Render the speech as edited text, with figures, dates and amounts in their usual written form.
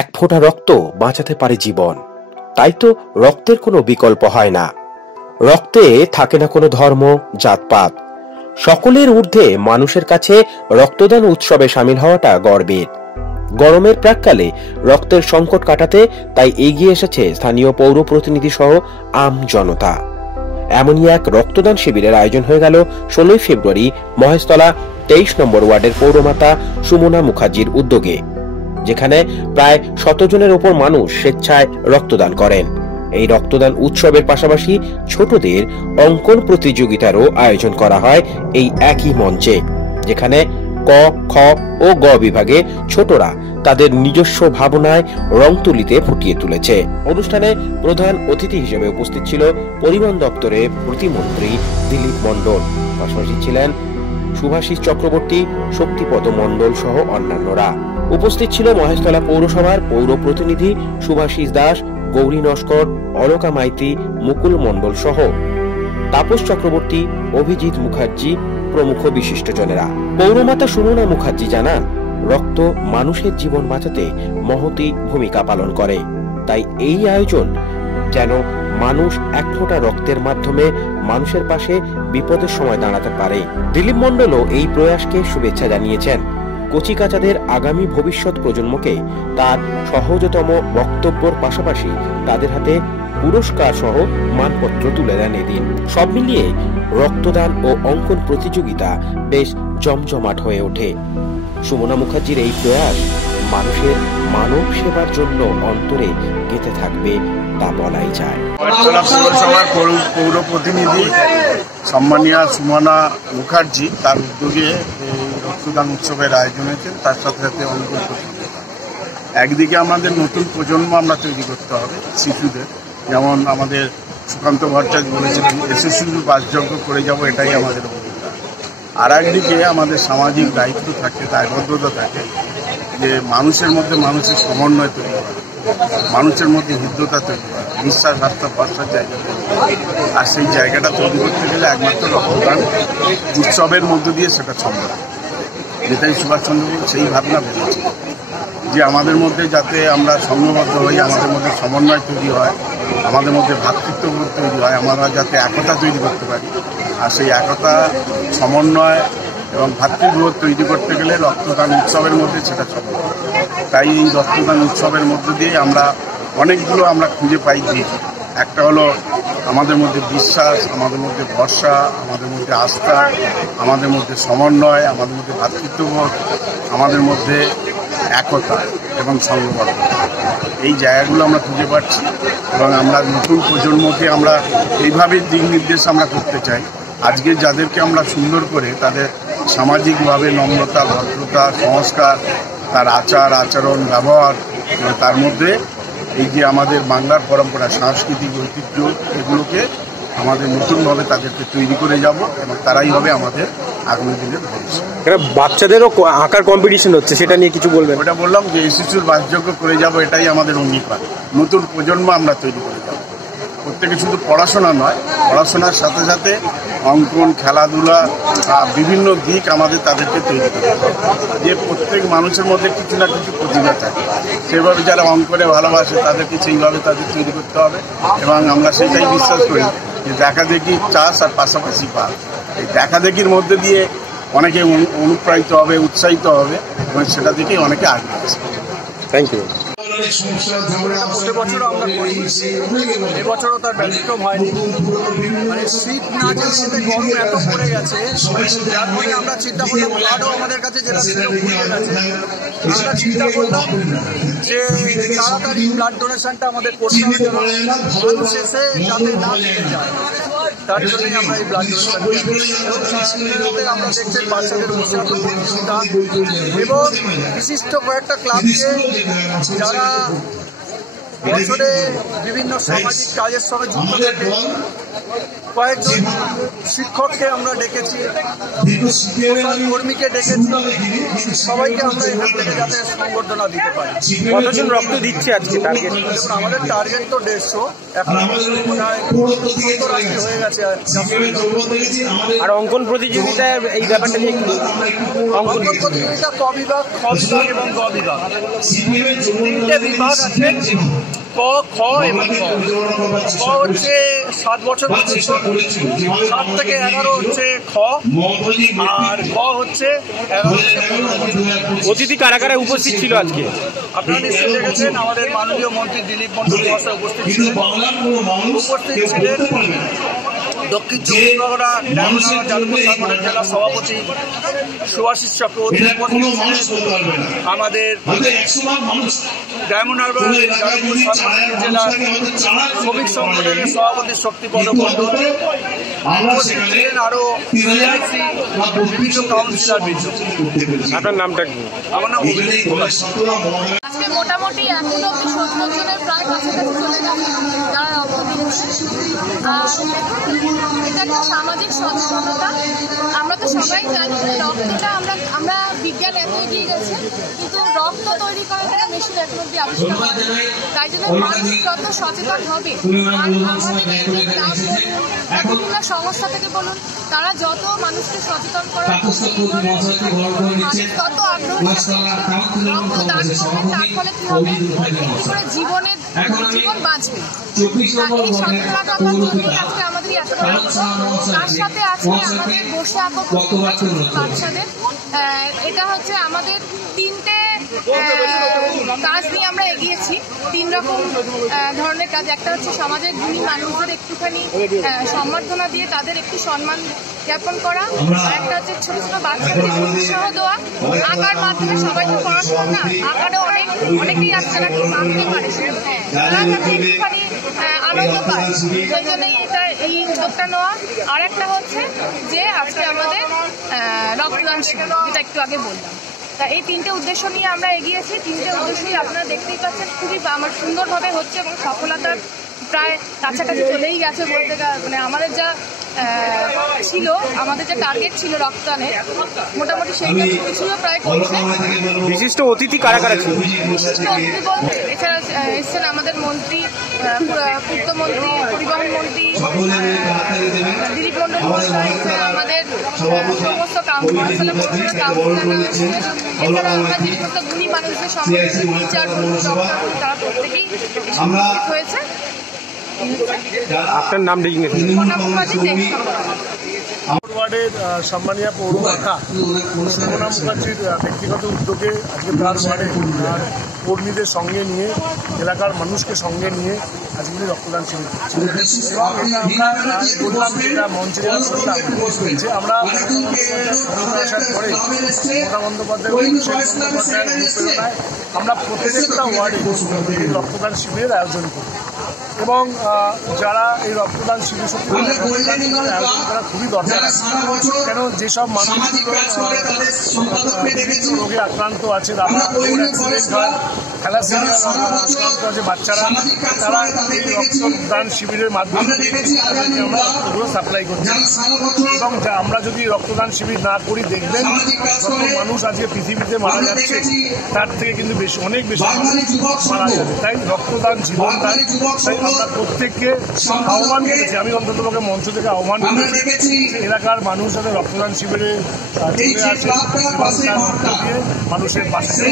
এক ফোঁটা রক্ত বাঁচাতে পারে জীবন। তাই তো রক্তের কোনো বিকল্প হয় না। রক্তে থাকে না কোনো ধর্ম, জাতপাত। সকলের ঊর্ধ্বে মানুষের কাছে রক্তদান উৎসবে সামিল হওয়াটা গর্বের। গরমের প্রাককালে রক্তের সংকট কাটাতে তাই এগিয়ে এসেছে স্থানীয় পৌর প্রতিনিধি সহ আম জনতা। এমনই এক রক্তদান শিবিরের আয়োজন হয়ে গেল 16 ফেব্রুয়ারি মহেশতলা 23 নম্বর ওয়ার্ডের পৌরমাতা সুমনা মুখার্জির উদ্যোগে, যেখানে প্রায় 100 জনের ওপর মানুষ স্বেচ্ছায় রক্তদান করেন। এই রক্তদান উৎসবের পাশাপাশি ছোটদের অঙ্কন প্রতিযোগিতারও আয়োজন করা হয় এই একই মঞ্চে, যেখানে ক, খ ও গ বিভাগে ছোটরা তাদের নিজস্ব ভাবনায় রং তুলিতে ফুটিয়ে তুলেছে। অনুষ্ঠানে প্রধান অতিথি হিসেবে উপস্থিত ছিল পরিবহন দপ্তরের প্রতিমন্ত্রী দিলীপ মণ্ডল, পাশাপাশি ছিলেন শুভাশিস চক্রবর্তী, শক্তিপদ মণ্ডল সহ অন্যান্যরা। উপস্থিত ছিল মহেশতলা পৌরসভার পৌর প্রতিনিধি শুভাশিস দাস, গৌরী নস্কর, অলকা মাইতি, মুকুল মণ্ডল সহ তাপস চক্রবর্তী, অভিজিৎ মুখার্জি প্রমুখ বিশিষ্টজনেরা। পৌরমাতা সুমনা মুখার্জি জানান, রক্ত মানুষের জীবন বাঁচাতে মহতী ভূমিকা পালন করে। তাই এই আয়োজন যেন মানুষ এক ফোঁটা রক্তের মাধ্যমে মানুষের পাশে বিপদের সময় দাঁড়াতে পারে। দিলীপ মণ্ডলও এই প্রয়াসকে শুভেচ্ছা জানিয়েছেন। কচিকাচাদের আগামী ভবিষ্যৎ প্রজন্মকে তার সহজতম বক্তব্যের পাশাপাশি তাদের হাতে পুরস্কার সহ মানপত্র তুলে দেন এদিন। সব মিলিয়ে রক্তদান ও অঙ্কন প্রতিযোগিতা বেশ জমজমাট হয়ে ওঠে। সুমনা মুখার্জির এই প্রয়াস মানুষের মানব সেবার জন্য অন্তরে গেঁথে থাকবে, তা বলাই যায়। পৌরসভার পৌর প্রতিনিধি সম্মানীয় সুমনা মুখার্জি তার উদ্যোগে রক্তদান উৎসবের আয়োজন হয়েছে। তার সাথে সাথে অঙ্কন প্রতিযোগিতা। একদিকে আমাদের নতুন প্রজন্ম আমরা তৈরি করতে হবে শিশুদের, যেমন আমাদের সুকান্ত ভট্টাচার্য বলেছিলেন এসএসসির বাসযোগ্য করে যাব, এটাই আমাদের অভিজ্ঞতা। আর একদিকে আমাদের সামাজিক দায়িত্ব থাকে, দায়বদ্ধতা থাকে যে মানুষের মধ্যে মানুষের সমন্বয় তৈরি করা, মানুষের মধ্যে হৃদ্যতা তৈরি করা, বিশ্বাস, আস্থা, ভরসার জায়গা তৈরি করা। আর সেই জায়গাটা তৈরি করতে গেলে একমাত্র রক্তদান উৎসবের মধ্য দিয়ে সেটা সম্ভব। নেতাজি সুভাষচন্দ্র বোস সেই ভাবনা ভেবেছে যে আমাদের মধ্যে যাতে আমরা সংঘবদ্ধ হই, আমাদের মধ্যে সমন্বয় তৈরি হয়, আমাদের মধ্যে ভ্রাতৃত্ববোধ তৈরি হয়, আমরা যাতে একতা তৈরি করতে পারি। আর সেই একতা, সমন্বয় এবং ভ্রাতৃত্ববোধ তৈরি করতে গেলে রক্তদান উৎসবের মধ্যে সেটা সম্ভব। তাই এই রক্তদান উৎসবের মধ্য দিয়ে আমরা অনেকগুলো আমরা খুঁজে পাই দিক। একটা হলো আমাদের মধ্যে বিশ্বাস, আমাদের মধ্যে ভরসা, আমাদের মধ্যে আস্থা, আমাদের মধ্যে সমন্বয়, আমাদের মধ্যে ভ্রাতৃত্ববোধ, আমাদের মধ্যে একতা এবং সংঘবদ্ধ। এই জায়গাগুলো আমরা খুঁজে পাচ্ছি এবং আমরা নতুন প্রজন্মকে আমরা এইভাবে দিক নির্দেশ আমরা করতে চাই। আজকে যাদেরকে আমরা সুন্দর করে তাদের সামাজিকভাবে নম্রতা, ভদ্রতা, সংস্কার, তার আচার আচরণ, ব্যবহার, তার মধ্যে এই যে আমাদের বাংলার পরম্পরা, সাংস্কৃতিক ঐতিহ্য, এগুলোকে আমাদের নতুনভাবে তাদেরকে তৈরি করে যাব এবং তারাই হবে আমাদের আগামী দিনের ভবিষ্যৎ। বাচ্চাদেরও আঁকার কম্পিটিশন হচ্ছে, সেটা নিয়ে কিছু বলবেন? ওটা বললাম যে শিশুর বাসযোগ্য করে যাব, এটাই আমাদের অঙ্গীকার। নতুন প্রজন্ম আমরা তৈরি করে যাব। প্রত্যেকে শুধু পড়াশোনা নয়, পড়াশোনার সাথে সাথে অঙ্কন, খেলাধুলা, বিভিন্ন দিক আমাদের তাদেরকে তৈরি করতে হবে। যে প্রত্যেক মানুষের মধ্যে কিছু না কিছু প্রতিভা থাকে, সেভাবে যারা অঙ্কনে ভালোবাসে তাদেরকে সেইভাবে তাদের তৈরি করতে হবে। এবং আমরা সেটাই বিশ্বাস করি যে দেখা দেখি চাষ আর পাশাপাশি পাস। এই দেখা দেখির মধ্যে দিয়ে অনেকে অনুপ্রাণিত হবে, উৎসাহিত হবে এবং সেটা থেকেই অনেকে আগে আসবে। Thank you. প্রত্যেক বছরও আমরা করি, এবছরও তার ব্যতিক্রম হয়নি। মানে শীত না যেতে গরম এত পড়ে গেছে, যার ফলে আমরা চিন্তা করলাম, ব্লাডও আমাদের কাছে যেটা ছিল ফুরিয়ে গেছে, আমরা চিন্তা করলাম যে তাড়াতাড়ি ব্লাড ডোনেশনটা আমাদের করতে হবে, মানুষ এসে যাতে না থেকে যায়, তার জন্যই আমরা এই ব্লাড ডোনেশন আমরা দেখছেন বাচ্চাদের মধ্যে এবং বিশিষ্ট কয়েকটা ক্লাবকে যারা বছরে বিভিন্ন সামাজিক কাজের সঙ্গে যুক্ত থেকে কয়েকজন শিক্ষককে আমরা ডেকেছি, কর্মীকে ডেকেছি, সবাইকে আমরা এখান থেকে যাতে সংবর্ধনা দিতে পারি। কতজন রক্ত দিচ্ছে আজকে টার্গেট? আমাদের টার্গেট তো 150, এখন মনে হয় 70-80 হয়ে গেছে। আর অঙ্কন প্রতিযোগিতায় এই ব্যাপারটা নিয়ে অঙ্কন প্রতিযোগিতা ক বিভাগ, খ বিভাগ এবং গ বিভাগ, 3টে বিভাগ আছে। ক, খ এবং গ। ক হচ্ছে 7 বছর, 7 থেকে 11 হচ্ছে খ, আর গ হচ্ছে 11 থেকে 15 বছর। অতিথি কারা কারা উপস্থিত ছিল আজকে? আপনারা নিশ্চয়ই দেখেছেন আমাদের মাননীয় মন্ত্রী দিলীপ মণ্ডল মহাশয় উপস্থিত ছিলেন। দক্ষিণ চব্বিশ পরগনা যাদবপুর সাংগঠনিক জেলা সভাপতি সুভাষিস চক্রবর্তী উপস্থিত ছিলেন। আমাদের ডায়মন্ড হারবার যাদবপুর সাংগঠনিক জেলা শ্রমিক সংগঠনের সভাপতি শক্তিপদ মণ্ডল উপস্থিত ছিলেন, আরো বিভিন্ন কাউন্সিলর বৃন্দ। আপনার নামটা কি? আমার নাম অভিজিৎ ঘোষ। আজকে মোটামুটি এখন অব্দি 70 জনের প্রায় কাছাকাছি চলে গেছে যারা রক্ত দিচ্ছে। আর এটা একটা সামাজিক সচেতনতা। আমরা তো সবাই জানি যে রক্তটা আমরা বিজ্ঞান এত এগিয়ে গেছে, কিন্তু রক্ত তৈরি করার একটা মেশিন এখন অব্দি আবিষ্কার হয়নি। তাই জন্য মানুষ যত সচেতন হবে, বিভিন্ন সংস্থা থেকে বলুন, তারা যত মানুষকে সচেতন করার মানুষ তত আগ্রহ রক্ত দান করবে। তার ফলে কি হবে, জীবন বাঁচবে। এই সচেতনতা জন্য আজকে আমাদের এত তার সাথে আজকে আমাদের বসে আঁকো বাচ্চাদের। এটা হচ্ছে আমাদের 3টে কাজ নিয়ে আমরা এগিয়েছি, 3 রকম ধরনের কাজ। একটা হচ্ছে সমাজের গুণী মানুষদের একটুখানি সম্বর্ধনা দিয়ে তাদের একটু সম্মান জ্ঞাপন করা, আর একটা হচ্ছে ছোট ছোট বাচ্চাদের উৎসাহ দেওয়া। আঁকার মাধ্যমে সবাই তো পড়াশোনা না, আঁকারও অনেকেই আছে যারা আঁকতে পারে, তারা যাতে একটুখানি আনন্দ পায়, সেই জন্যই এই উদ্যোগটা নেওয়া। আর একটা হচ্ছে যে আজকে আমাদের রক্তদান শিবির, যেটা একটু আগে বললাম। তা এই 3টে উদ্দেশ্য নিয়ে আমরা এগিয়েছি। 3টে উদ্দেশ্যই আপনারা দেখতেই পাচ্ছেন খুবই আমার সুন্দরভাবে হচ্ছে এবং সফলতার প্রায় কাছাকাছি চলেই গেছে বলতে। মানে আমাদের যা ছিল, আমাদের যে টার্গেট ছিল রক্তদানের, মোটামুটি সেইটা ছিল প্রায় করছে। বিশিষ্ট অতিথি কারা কারা ছিল? বিশিষ্ট অতিথি বলতে এছাড়া এসছেন আমাদের মন্ত্রী, পূর্তমন্ত্রী, পরিবহন মন্ত্রী দিলীপ মণ্ডল মহাশয়, এছাড়া আমাদের সমস্ত কাউন্সিলর, এছাড়া আমরা যে সমস্ত গুণী মানুষদের সম্বন্ধে টিচার, তারা প্রত্যেকেই হয়েছে। আপনার নাম ওয়ার্ডের সম্মানীয় পৌরমাতা সুমনা মুখার্জির ব্যক্তিগত উদ্যোগে আজকে তার ওয়ার্ডে কর্মীদের সঙ্গে নিয়ে, এলাকার মানুষকে সঙ্গে নিয়ে আজকে রক্তদান শিবির বললাম, যেটা মঞ্চে শুনলাম যে আমরা আসার পরে মমতা বন্দ্যোপাধ্যায়ের অনুপ্রেরণায় আমরা প্রত্যেকটা ওয়ার্ডে এই রক্তদান শিবিরের আয়োজন করি। এবং যারা এই রক্তদান শিবির আয়োজন করা খুবই দরকার, কেন যেসব মানুষ রোগে আক্রান্ত আছে, থ্যালাসেমিয়া আক্রান্ত আছে বাচ্চারা, তারা এই রক্তদান শিবিরের মাধ্যমে আমরা রক্তগুলো সাপ্লাই করছি। এবং আমরা যদি রক্তদান শিবির না করি, দেখবেন যত মানুষ আজকে পৃথিবীতে মারা যাচ্ছে তার থেকে কিন্তু অনেক বেশি মারা যাবে। তাই রক্তদান জীবন দান। তাই আমরা প্রত্যেককে আহ্বান করেছি, আমি অন্তত পক্ষে মঞ্চ থেকে আহ্বান করেছি এলাকার মানুষ যাতে রক্তদান শিবিরে চলে আসে এবং তার মধ্য দিয়ে মানুষের পাশে